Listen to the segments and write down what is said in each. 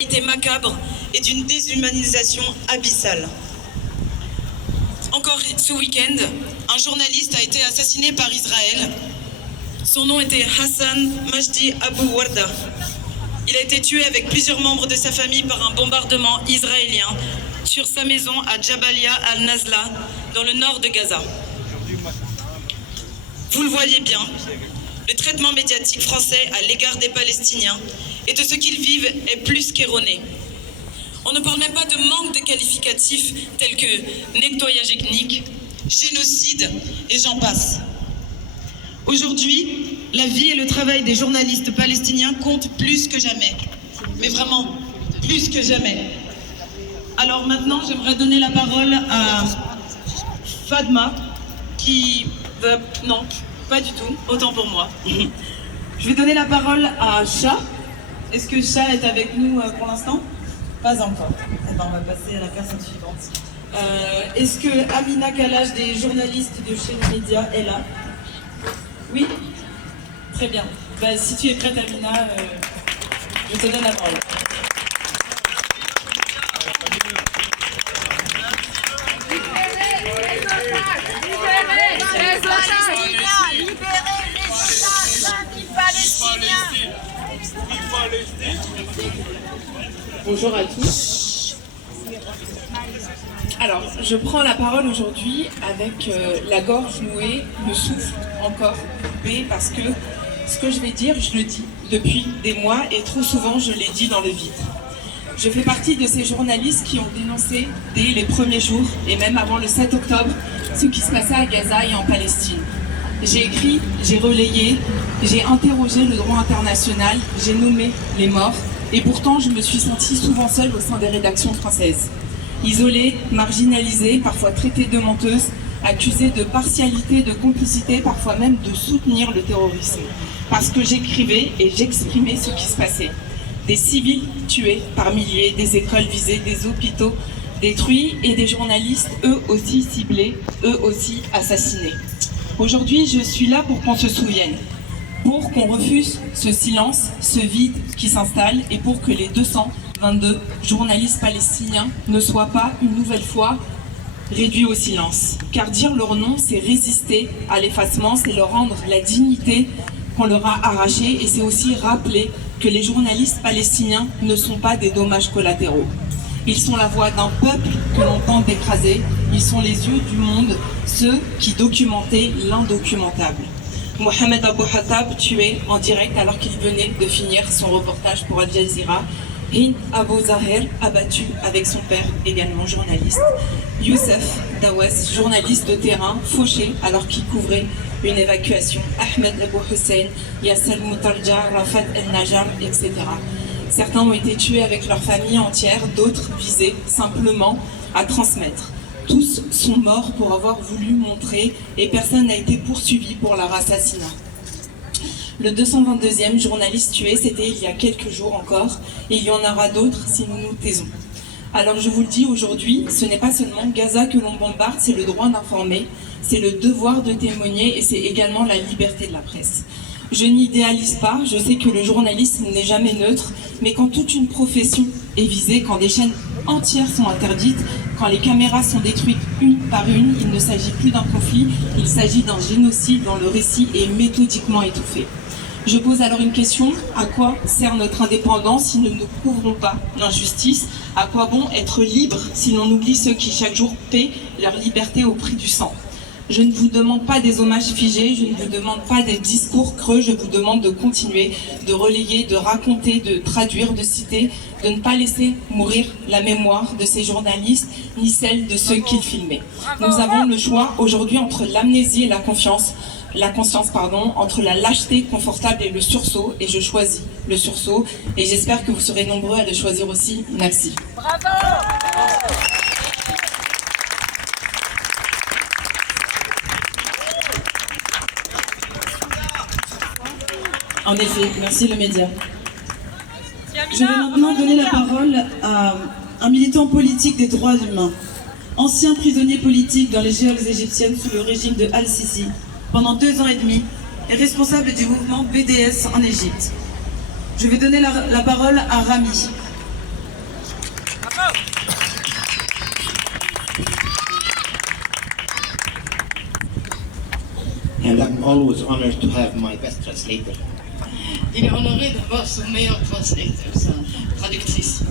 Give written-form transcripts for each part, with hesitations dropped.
macabre et d'une déshumanisation abyssale. Encore ce week-end, un journaliste a été assassiné par Israël. Son nom était Hassan Majdi Abu Warda. Il a été tué avec plusieurs membres de sa famille par un bombardement israélien sur sa maison à Jabalia al-Nazla, dans le nord de Gaza. Vous le voyez bien, le traitement médiatique français à l'égard des Palestiniens et de ce qu'ils vivent est plus qu'erroné. On ne parle même pas de manque de qualificatifs tels que nettoyage ethnique, génocide et j'en passe. Aujourd'hui, la vie et le travail des journalistes palestiniens comptent plus que jamais. Mais vraiment, plus que jamais. Alors maintenant, j'aimerais donner la parole à Fadma, qui va... Non, pas du tout, autant pour moi. Je vais donner la parole à Cha. Est-ce que Cha est avec nous pour l'instant? Pas encore. Eh ben, on va passer à la personne suivante. Est-ce que Amina Kalash, des journalistes de chez les médias, est là? Oui? Très bien. Bah, si tu es prête, Amina, je te donne la parole. Bonjour à tous. Alors, je prends la parole aujourd'hui avec la gorge nouée, le souffle encore coupé, parce que ce que je vais dire, je le dis depuis des mois et trop souvent je l'ai dit dans le vide. Je fais partie de ces journalistes qui ont dénoncé dès les premiers jours et même avant le 7 octobre ce qui se passait à Gaza et en Palestine. J'ai écrit, j'ai relayé, j'ai interrogé le droit international, j'ai nommé les morts. Et pourtant, je me suis sentie souvent seule au sein des rédactions françaises. Isolée, marginalisée, parfois traitée de menteuse, accusée de partialité, de complicité, parfois même de soutenir le terrorisme. Parce que j'écrivais et j'exprimais ce qui se passait. Des civils tués par milliers, des écoles visées, des hôpitaux détruits et des journalistes eux aussi ciblés, eux aussi assassinés. Aujourd'hui, je suis là pour qu'on se souvienne. Pour qu'on refuse ce silence, ce vide qui s'installe et pour que les 222 journalistes palestiniens ne soient pas une nouvelle fois réduits au silence. Car dire leur nom, c'est résister à l'effacement, c'est leur rendre la dignité qu'on leur a arrachée et c'est aussi rappeler que les journalistes palestiniens ne sont pas des dommages collatéraux. Ils sont la voix d'un peuple que l'on tente d'écraser, ils sont les yeux du monde, ceux qui documentaient l'indocumentable. Mohamed Abou Hattab tué en direct alors qu'il venait de finir son reportage pour Al Jazeera. Hind Abou Zahir abattu avec son père, également journaliste. Youssef Dawes, journaliste de terrain, fauché alors qu'il couvrait une évacuation. Ahmed Abou Hussein, Yassel Moutarja, Rafat El Najam, etc. Certains ont été tués avec leur famille entière, d'autres visés simplement à transmettre. Tous sont morts pour avoir voulu montrer et personne n'a été poursuivi pour leur assassinat. Le 222e journaliste tué, c'était il y a quelques jours encore, et il y en aura d'autres si nous nous taisons. Alors je vous le dis aujourd'hui, ce n'est pas seulement Gaza que l'on bombarde, c'est le droit d'informer, c'est le devoir de témoigner et c'est également la liberté de la presse. Je n'idéalise pas, je sais que le journalisme n'est jamais neutre, mais quand toute une profession est visée, quand des chaînes entières sont interdites, quand les caméras sont détruites une par une, il ne s'agit plus d'un conflit, il s'agit d'un génocide dont le récit est méthodiquement étouffé. Je pose alors une question, à quoi sert notre indépendance si nous ne couvrons pas l'injustice? À quoi bon être libre si l'on oublie ceux qui chaque jour paient leur liberté au prix du sang? Je ne vous demande pas des hommages figés, je ne vous demande pas des discours creux, je vous demande de continuer, de relayer, de raconter, de traduire, de citer, de ne pas laisser mourir la mémoire de ces journalistes, ni celle de ceux qu'ils filmaient. Nous avons le choix aujourd'hui entre l'amnésie et la conscience, entre la lâcheté confortable et le sursaut, et je choisis le sursaut, et j'espère que vous serez nombreux à le choisir aussi. Merci. Bravo! En effet, merci le média. Je vais maintenant donner la parole à un militant politique des droits humains, ancien prisonnier politique dans les geôles égyptiennes sous le régime de Al-Sisi, pendant 2 ans et demi, et responsable du mouvement BDS en Égypte. Je vais donner la parole à Rami. And I'm always honored to have my best translator. Il est honoré d'avoir son meilleur translator, sa traductrice.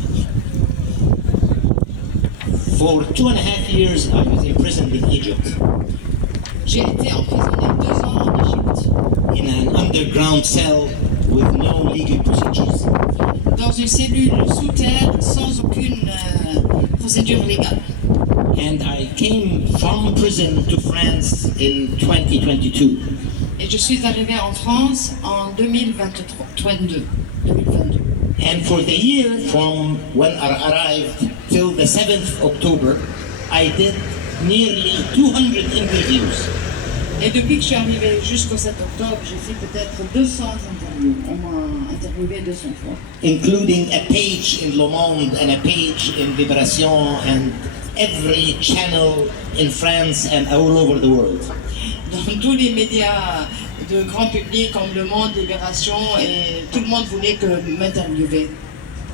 For 2.5 years, I was imprisoned in Egypt J'ai été emprisonné 2 ans en Égypte, in an underground cell with no legal procedures. dans une cellule sous terre sans aucune procédure légale. And I came from prison to France in 2022. Et je suis arrivé en France en 2022. And for the year from when I arrived till the 7th October, I did nearly 200 interviews. Et depuis que je suis arrivé jusqu'au 7 octobre, j'ai fait peut-être 200 interviews. On m'a interviewé 200 fois. Including a page in Le Monde and a page in Libération and every channel in France and all over the world. Dans tous les médias de grand public comme Le Monde, Libération, et tout le monde voulait que m'interviewer.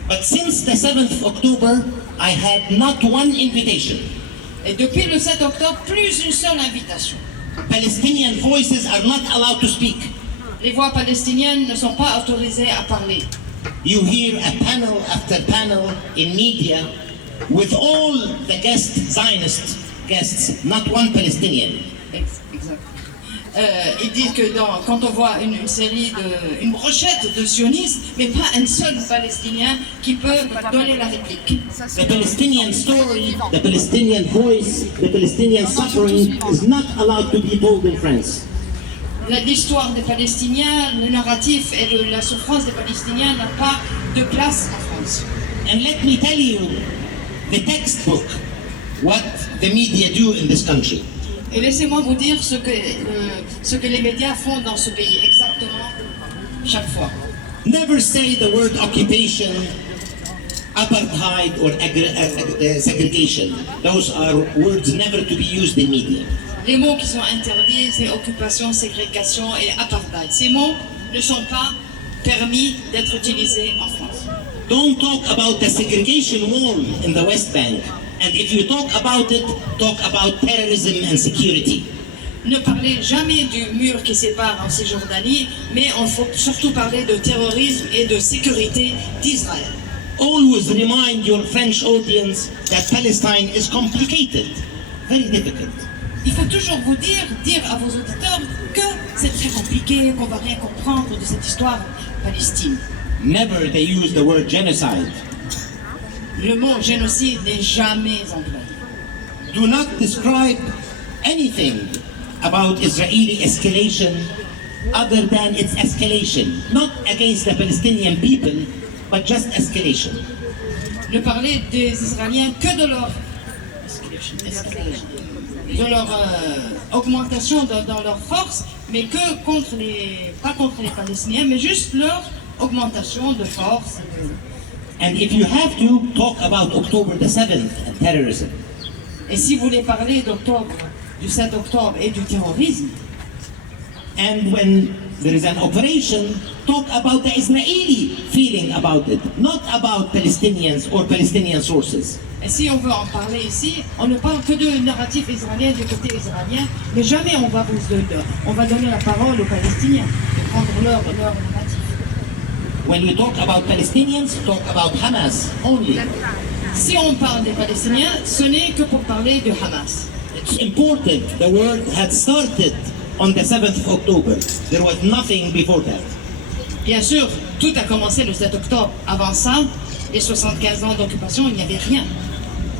But since the 7th October, I had not one invitation. Et depuis le 7 octobre, plus une seule invitation. Palestinian voices are not allowed to speak. Les voix palestiniennes ne sont pas autorisées à parler. You hear a panel after panel in media with all the Zionist guests, not one Palestinian. Exact. Ils disent que quand on voit une série une brochette de sionistes, mais pas un seul Palestinien qui peut donner la réplique. The Palestinian story, the Palestinian voice, the Palestinian suffering is not allowed to be told in France. L'histoire des Palestiniens, le narratif et la souffrance des Palestiniens n'a pas de place en France. And let me tell you, the textbook, what the media do in this country. Et laissez-moi vous dire ce que les médias font dans ce pays, exactement, chaque fois. Never say the word occupation, apartheid, or segregation. Those are words never to be used in media. Les mots qui sont interdits, c'est occupation, ségrégation et apartheid. Ces mots ne sont pas permis d'être utilisés en France. Don't talk about the segregation wall in the West Bank. And if you talk about it, talk about terrorism and security. Ne parlez jamais du mur qui sépare en Cisjordanie, mais il faut surtout parler de terrorisme et de sécurité d'Israël. Always remind your French audience that Palestine is complicated, very difficult. Il faut toujours vous dire à vos auditeurs que c'est très compliqué, qu'on ne va rien comprendre de cette histoire palestine. Never they use the word genocide. Le mot génocide n'est jamais employé. Do not describe anything about Israeli escalation other than its escalation, not against the Palestinian people, but just escalation. Ne parler des Israéliens que de leur augmentation dans leur force, mais que pas contre les Palestiniens, mais juste leur augmentation de force. And if you have to, talk about October the 7th and terrorism. Et si vous voulez parler du 7 octobre et du terrorisme, And when there is an operation, talk about the Israeli feeling about it, not about Palestinians or Palestinian sources. et si on veut en parler ici, on ne parle que du narratif israélien, du côté israélien, mais jamais on va donner la parole aux Palestiniens et prendre leur narratif. When we talk about Palestinians, talk about Hamas only. Si on parle des Palestiniens, ce n'est que pour parler du Hamas. It's important. The war had started on the 7th of October. There was nothing before that. Bien sûr, tout a commencé le 7 octobre. Avant ça, les 75 ans d'occupation, il n'y avait rien.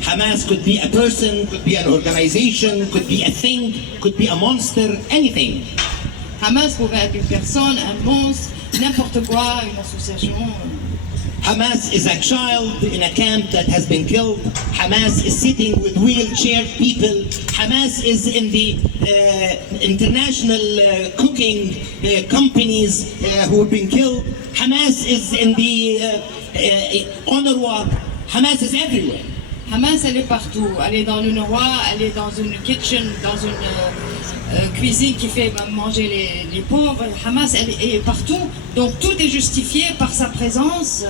Hamas could be a person, could be an organization, could be a thing, could be a monster, anything. Hamas pouvait être une personne, un monstre, n'importe quoi, une association. Hamas is a child in a camp that has been killed. Hamas is sitting with wheelchair people. Hamas is in the international cooking companies who have been killed. Hamas is in the UNRWA. Hamas is everywhere. Hamas, elle est partout. Elle est dans l'UNRWA, elle est dans une kitchen, dans une cuisine qui fait manger les pauvres. Hamas, elle est partout. Donc tout est justifié par sa présence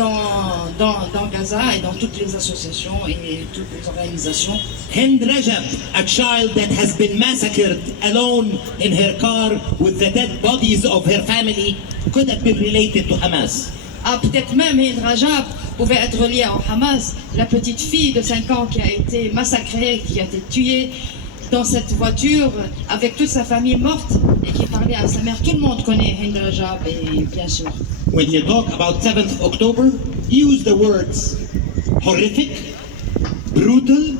dans Gaza et dans toutes les associations et toutes les organisations. Hind Rajab, a child that has been massacred alone in her car with the dead bodies of her family, could have been related to Hamas. Ah, peut-être même Hind Rajab pouvait être liée au Hamas, la petite fille de 5 ans qui a été massacrée, qui a été tuée dans cette voiture avec toute sa famille morte et qui parlait à sa mère. Tout le monde connaît Hind Rajab, et bien sûr. When you talk about 7th October, use the words horrific, brutal,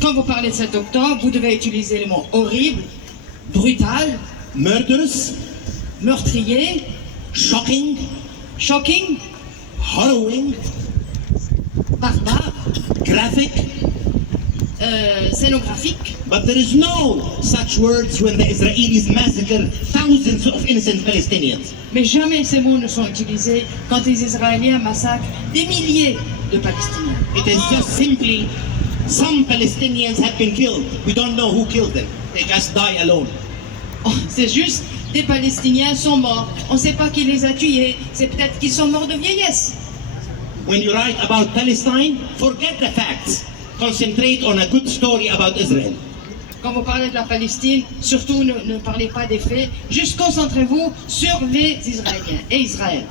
Quand vous parlez de 7 octobre, vous devez utiliser les mots horrible, brutal, murderous, meurtrier, shocking, shocking, harrowing, barbare, graphic, scénographique. but there is no such words when the Israelis massacre thousands of innocent Palestinians. Mais jamais ces mots ne sont utilisés quand les Israéliens massacrent des milliers de Palestiniens. It is just simply some Palestinians have been killed. We don't know who killed them. They just die alone. Oh, c'est juste, des Palestiniens sont morts. On ne sait pas qui les a tués. C'est peut-être qu'ils sont morts de vieillesse. When you write about Palestine, forget the facts. Concentrate on a good story about Israel. Quand vous parlez de la Palestine, surtout ne parlez pas des faits. Juste concentrez-vous sur les Israéliens et Israël.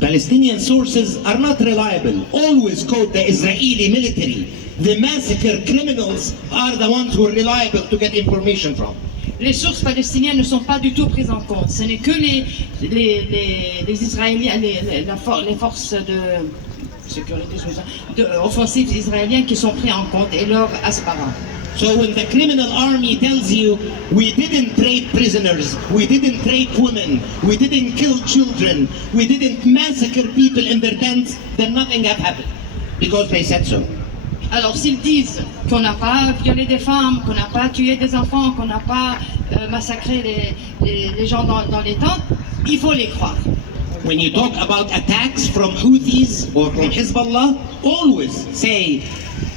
Palestinian sources are not reliable. Always quote the Israeli military. The massacre criminals are the ones who are reliable to get information from. Les sources palestiniennes ne sont pas du tout prises en compte. Ce n'est que les Israéliens, les forces de sécurité, offensives israéliennes qui sont prises en compte et leurs aspirants. So when the criminal army tells you, we didn't rape prisoners, we didn't rape women, we didn't kill children, we didn't massacre people in their tents, then nothing have happened. Because they said so. Alors s'ils disent qu'on n'a pas violé des femmes, qu'on n'a pas tué des enfants, qu'on n'a pas massacré les gens dans les tentes, il faut les croire. When you talk about attacks from Houthis or from Hezbollah, always say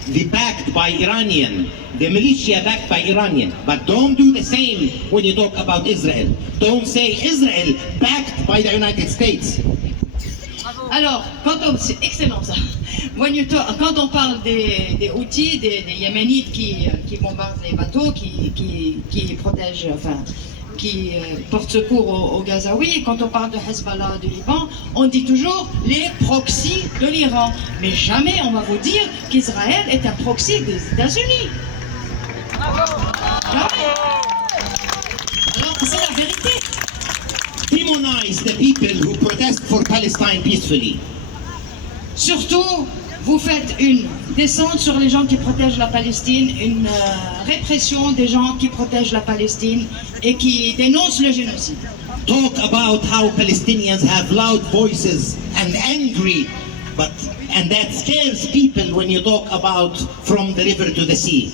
the backed by Iranian, the militia backed by Iranian. But don't do the same when you talk about Israel. Don't say Israel backed by the United States. Alors, c'est excellent ça. Quand on parle des Houthis, des Yéménites qui bombardent les bateaux, qui protègent, enfin, qui portent secours aux Gazaouis, quand on parle de Hezbollah du Liban, on dit toujours les proxys de l'Iran. Mais jamais on va vous dire qu'Israël est un proxy des États-Unis. Jamais. Alors que c'est la vérité. Demonize the people who protest for Palestine peacefully. Surtout, vous faites une descente sur les gens qui protègent la Palestine, une répression des gens qui protègent la Palestine et qui dénoncent le génocide. Talk about how Palestinians have loud voices and angry, and that scares people when you talk about from the river to the sea.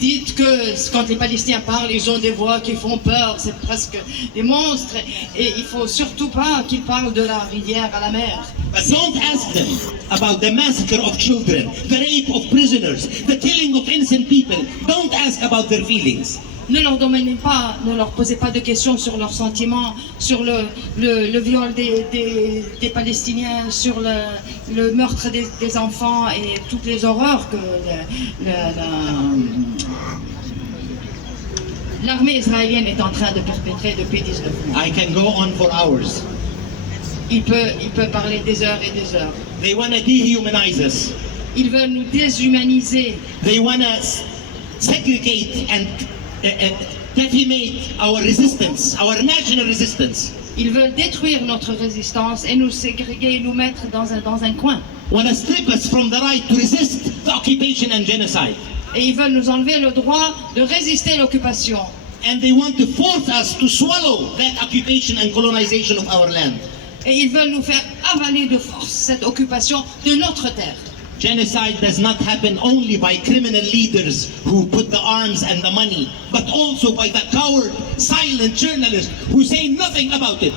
Dites que quand les Palestiniens parlent, ils ont des voix qui font peur, c'est presque des monstres, et il faut surtout pas qu'ils parlent de la rivière à la mer. But don't ask them about the massacre of children, the rape of prisoners, the killing of innocent people. Don't ask about their feelings. Ne leur posez pas de questions sur leurs sentiments, sur le viol des Palestiniens, sur le meurtre des enfants et toutes les horreurs que l'armée israélienne est en train de perpétrer depuis 19 mois. I can go on for hours. Il peut parler des heures et des heures. They want to dehumanize us. Ils veulent nous déshumaniser. They want to segregate and defamate our resistance, our national resistance. Ils veulent détruire notre résistance et nous ségréguer, nous mettre dans un coin. Want to strip us from the right to resist the occupation and genocide. Et ils veulent nous enlever le droit de résister à l'occupation. And they want to force us to swallow that occupation and colonization of our land. Et ils veulent nous faire avaler de force cette occupation de notre terre. Genocide does not happen only by criminal leaders who put the arms and the money, but also by the coward, silent journalists who say nothing about it.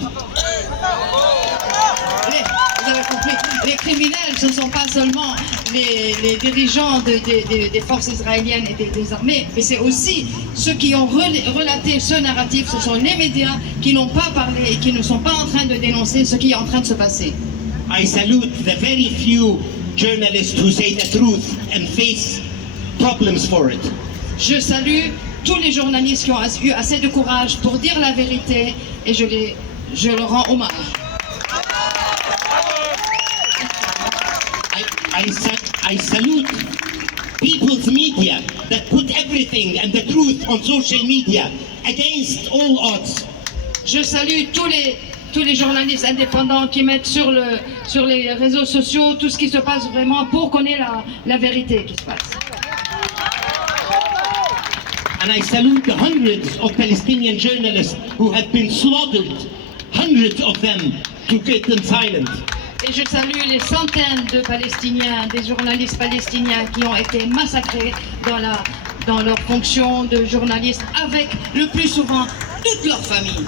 Allez, vous avez compris. les criminels, ce ne sont pas seulement les dirigeants des forces israéliennes et des armées, mais c'est aussi ceux qui ont relaté ce narratif, ce sont les médias qui n'ont pas parlé et qui ne sont pas en train de dénoncer ce qui est en train de se passer. I salute the very few journalists who say the truth and face problems for it. Je salue tous les journalistes qui ont eu assez de courage pour dire la vérité et je leur rends hommage. I salute people's media that put everything and the truth on social media against all odds. Je salue tous les journalistes indépendants qui mettent sur les réseaux sociaux tout ce qui se passe vraiment pour qu'on ait la vérité qui se passe. And I salute the hundreds of Palestinian journalists who have been slaughtered, hundreds of them, to keep them silent. Et je salue les centaines de Palestiniens, des journalistes palestiniens qui ont été massacrés dans leur fonction de journaliste avec le plus souvent toute leur famille.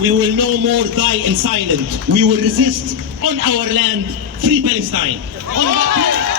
We will no more die in silence. We will resist on our land, free Palestine. On ne va plus